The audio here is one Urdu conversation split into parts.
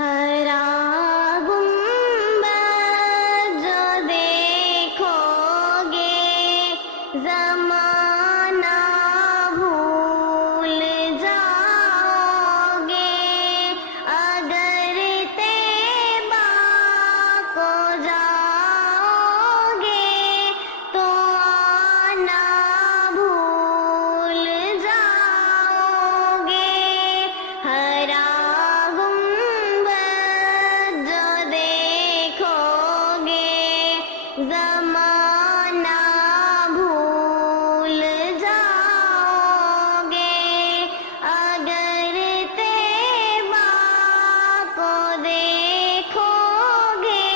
ہرا گنبد جو دیکھو گے زمانہ بھول جاؤ گے، اگر طیبہ کو جاؤ گے تو آنا بھول جاؤ گے۔ ہرا زمانہ بھول جاؤ گے، اگر طیبہ کو دیکھو گے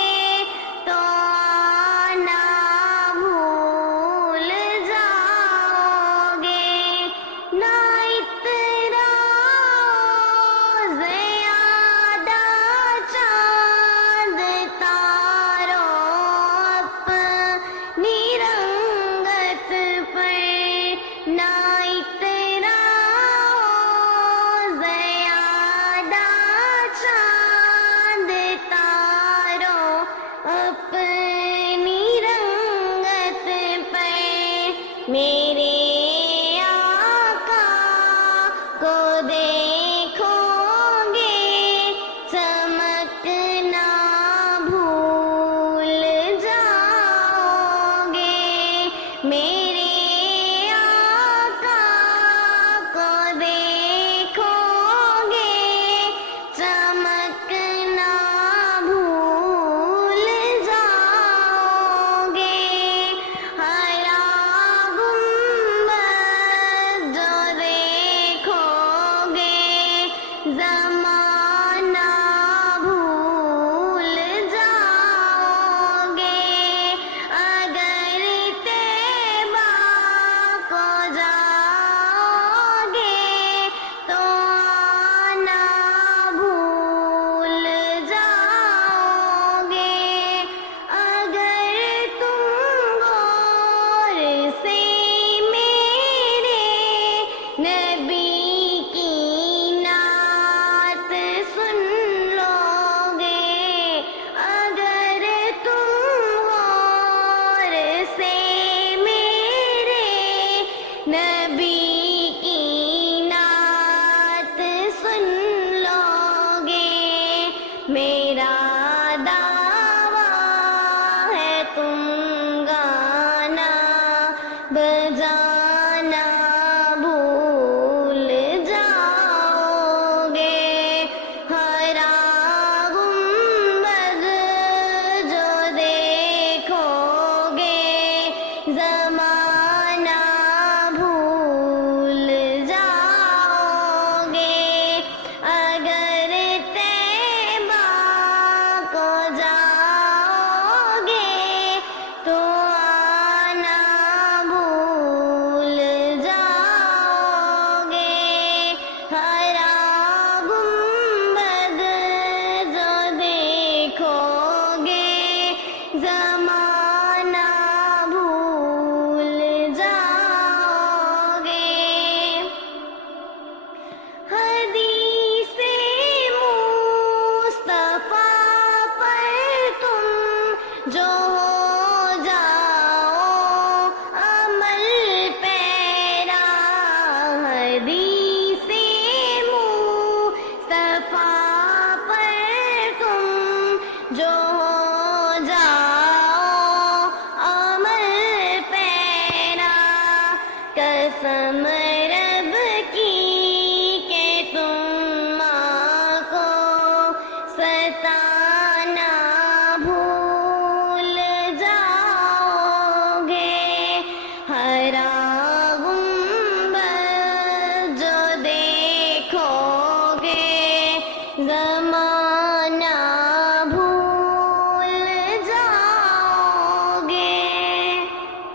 تو آنا بھول جاؤ گے۔ نہ اعتراض زیادہ چاند تاروں رنگت پر، نہ اعتراض زیادہ چاند تاروں اپنی رنگت پر، میرے آقا کو دیکھو گے چمکنا بھول جاؤ گے، میرے آقا کو دیکھو گے چمکنا بھول جاؤ گے۔ ہرا گنبد جو دیکھو گے زمانہ بھول جاؤ گے، اگر طیبہ کو جاؤ گے تو آنا بھول جاؤ گے۔ اگر تم غور سے میرے نبی کی نعت سن لو گے، اگر تم غور سے میرے نبی کی نعت سن لو گے، میرا دعویٰ ہے تم گانا بجانا بھول جاؤ گے۔ ہرا گنبد جو دیکھو گے زمانہ بھول جاؤ گے، اگر طیبہ کو جاؤ گے تو آنا بھول جاؤ گے۔ ہرا گنبد جو دیکھو گے زمانہ بھول جاؤ گے۔ حدیث مصطفیٰ پر تم جو ہو جاؤ عمل پیرا، حدیث مصطفیٰ پر تم جو ہو جاؤ عمل پیرا، قسم رب کی کہ تم ماں کو ستانا بھول جاؤ گے۔ ہرا گنبد جو دیکھو گے زمانہ